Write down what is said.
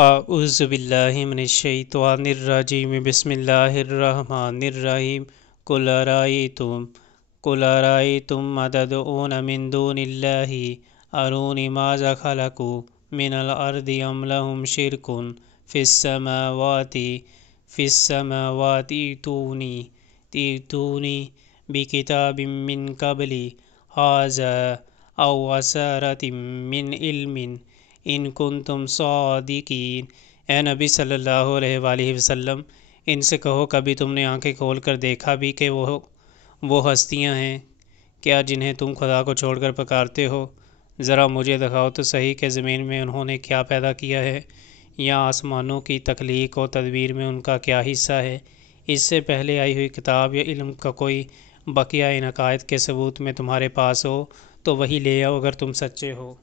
اعوذ باللہ من الشیطان الرجیم بسم اللہ الرحمن الرحیم قل ارائیتم ما تدعون من دون اللہ ارونی ماذا خلقوا من الارض ام لهم شرک فی السماوات ایتونی بکتاب من قبل ھذا او اثارۃ من علم ان کنتم صادقین۔ اے نبی صلی اللہ علیہ وآلہ وسلم، ان سے کہو کبھی تم نے آنکھیں کھول کر دیکھا بھی کہ وہ ہستیاں ہیں کیا جنہیں تم خدا کو چھوڑ کر پکارتے ہو؟ ذرا مجھے دکھاؤ تو صحیح کہ زمین میں انہوں نے کیا پیدا کیا ہے، یا آسمانوں کی تخلیق و تدبیر میں ان کا کیا حصہ ہے؟ اس سے پہلے آئی ہوئی کتاب یا علم کا کوئی بقیہ ان عقائد کے ثبوت میں تمہارے پاس ہو تو وہی لے آؤ اگر تم سچے ہو۔